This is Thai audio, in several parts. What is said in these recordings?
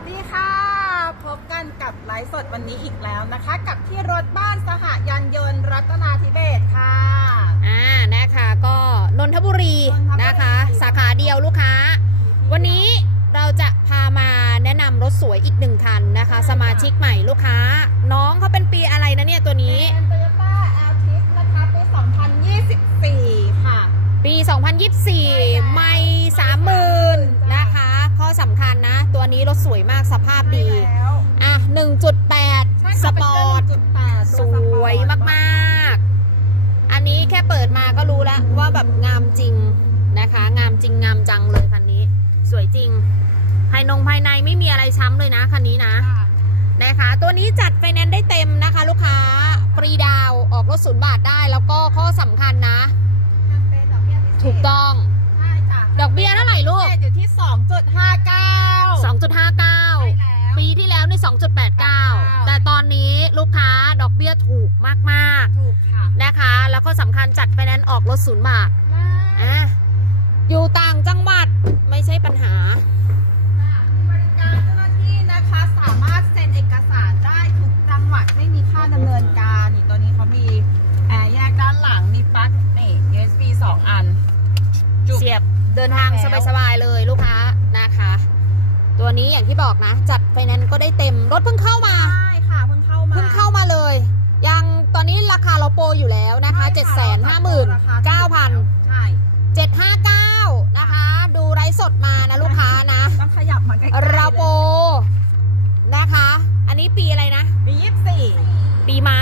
วัสดีค่ะ พบกันกับไลฟ์สดวันนี้อีกแล้วนะคะ กับที่รถบ้านสหยานยนต์รัตนาธิเบศรค่ะ อ่านะคะก็นนทบุรีนนทบุรี นะคะ สาขาเดียวลูกค้า วันนี้เราจะพามาแนะนำรถสวยอีกหนึ่งคันนะคะ สมาชิกใหม่ลูกค้า น้องเขาเป็นปีอะไรนะเนี่ยตัวนี้ เป็น Toyota Altis นะคะปี2024 ค่ะ ปี2024 ไม่ ตัวนี้รถสวยมากสภาพดีใช่แล้วอะ 1.8ใช่สค่ะปอร์ตเป็นเครื่อง1.8สวยมากๆ อันนี้แค่เปิดมาก็รู้แล้วว่าแบบงามจริงนะคะ งามจริงงามจังเลยคันนี้ สวยจริง ภายนงภายในไม่มีอะไรช้ำเลยนะคันนี้นะค่ะนะคะตัวนี้จัดไฟแนนซ์ได้เต็มนะคะ ลูกค้าฟรีดาวน์ออกรถศูนย์บาทได้ แล้วก็ข้อสำคัญนะแคมเปญดอกเบี้ยพิเศษถูกต้องใช่จ้ะ ดอกเบี้ยเท่าไหร่ลูกพิเศษอยู่ที่ 2.59 2.59ใช่แล้วปีที่แล้วนี่2.89 แต่ตอนนี้ลูกค้าดอกเบี้ยถูกมากๆถูกค่ะนะคะ แล้วก็สำคัญจัดไฟแนนซ์ออกรถศูนย์บาทได้อะอยู่ต่างจังหวัดไม่ใช่ปัญหา ค่ะมีบริการเจ้าหน้าที่นะคะ สามารถเซ็นเอกสารได้ทุกจังหวัดไม่มีค่าดำเนินการ นี่ตัวนี้เขามีแอร์แยกด้านหลัง มีปลั๊กนี่ USB 2อันจุก เสียบเดินทางแล้วสบายๆเลยลูกค้านะคะ ตัวนี้อย่างที่บอกนะ จัดไฟแนนซ์ก็ได้เต็มรถเพิ่งเข้ามาใช่ค่ะเพิ่งเข้ามาเพิ่งเข้ามาเลย ยังตอนนี้ราคาเราโปรอยู่แล้วนะคะ7 5 9 0 0 0ใช่759นะคะ ดูไร้สดมานะลูกค้านะต้องขยับมาใกล้ๆเราโปรนะคะ อันนี้ปีอะไรนะมียี่สิบสี่ปีม้า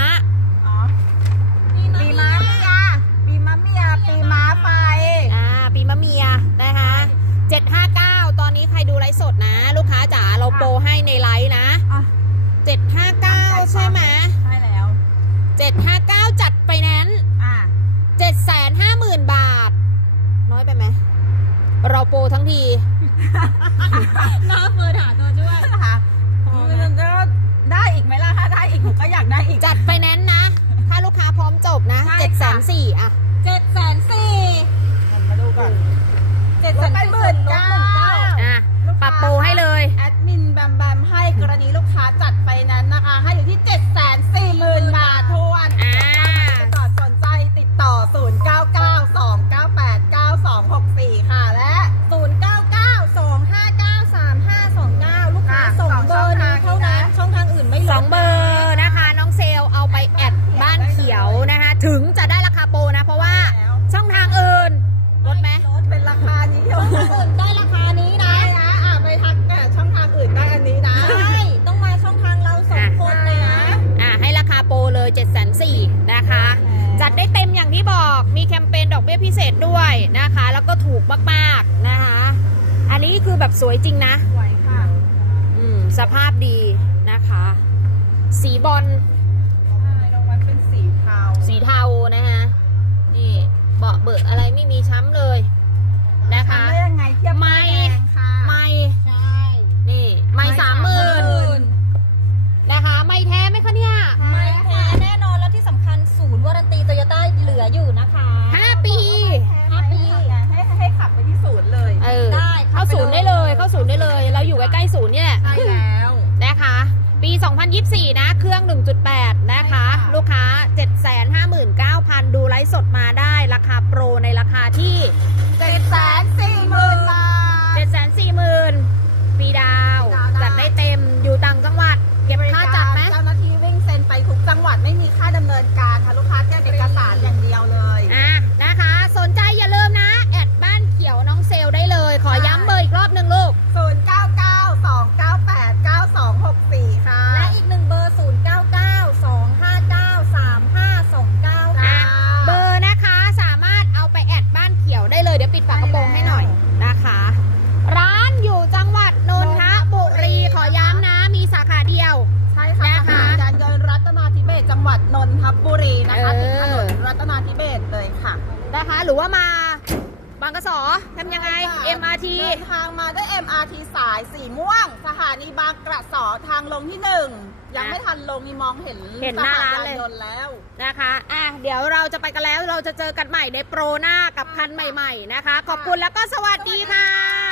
ฟ์นะอะ759ใช่ไหมใช่แล้ว759จัดไฟแนนซ์อะ750,000บาท น้อยไปไหม เราโปรทั้งที น้าเฟิร์นหาตัวช่วยค่ะมันก็ได้อีกไหมล่ะ ถ้าได้อีกหนูก็อยากได้อีก จัดไฟแนนซ์นะ ถ้าลูกค้าพร้อมจบนะใช่ค่ะ704อะ เจ็ดแสนสี่มาดูก่อน เจ็ดแสนไปหมื่นเก้า อะ ปรับโปรให้เลย แอดมินแบมแบม ให้กรณีลูกค้าจัดไปนั้นนะคะ ให้อยู่ที่ 7 4 0 0 0 ที่บอกมีแคมเปญดอกเบี้ยพิเศษด้วยนะคะ แล้วก็ถูกมากๆนะคะ อันนี้คือแบบสวยจริงนะสวยค่ะอืมสภาพดีนะคะ สีบอลใช่รางวัลเป็นสีเทาสีเทานะคะนี่เบาะเบิกอะไรไม่มีช้ำเลยนะคะทำได้ยังไงเทียบไม่ป้ายแดงค่ะไม่ใช่นี่ไม่สามหมื่นนะคะ ไม่แท้ไหมคะเนี่ยไศูนย์ได้เลย เราอยู่ใกล้ๆศูนย์นี่แหละใช่แล้วนะคะ ปี 2024 นะ เครื่อง 1.8 นะคะใช่ค่ะลูกค้า 759,000 ดูไลฟ์สดมาได้ราคาโปรในราคาที่เจ็ดแสนสี่หมื่นบาท 740,000 ปีดาวปีดาวได้จัดได้เต็มอยู่ต่างจังหวัด เก็บค่าจัดไหมเจ้าหน้าที่วิ่งเซ็นไปทุกจังหวัดไม่มีค่าดำเนินการค่ะลูกค้าแค่เอกสารอย่างเดียวเลยอะนะคะ สนใจอย่าลืมนะ แอดบ้านเขียวน้องเซลได้เลย ขอย้ำเบอร์อีกรอบหนึ่งลูก 0 9 9 2 9 8 9 2 6 4 ค่ะ และอีกหนึ่งเบอร์ 0 9 9 2 5 9 3 5 2 9อะ เบอร์นะคะสามารถเอาไปแอดบ้านเขียวได้เลย เดี๋ยวปิดฝากระโปรงให้หน่อยนะคะ ร้านอยู่จังหวัดนนทบุรีขอย้ำนะ มีสาขาเดียว ใช่ค่ะนะคะ สถานยานยนต์รัตนาธิเบศจังหวัดนนทบุรีนะคะเออ ติดถนนรัตนาธิเบศเลยค่ะ นะคะ หรือว่ามาบางกระสอทำยังไง MRT เดินทางมาด้วย MRT สายสีม่วง สถานีบางกระสอทางลงที่หนึ่งยังไม่ทันลงนี่มองเห็นเห็นหน้าร้านเลยสถยนต์แล้วนะคะอะเดี๋ยวเราจะไปกันแล้วเราจะเจอกันใหม่ในโปรหน้ากับคันใหม่ ๆ นะคะ ขอบคุณแล้วก็สวัสดีค่ะ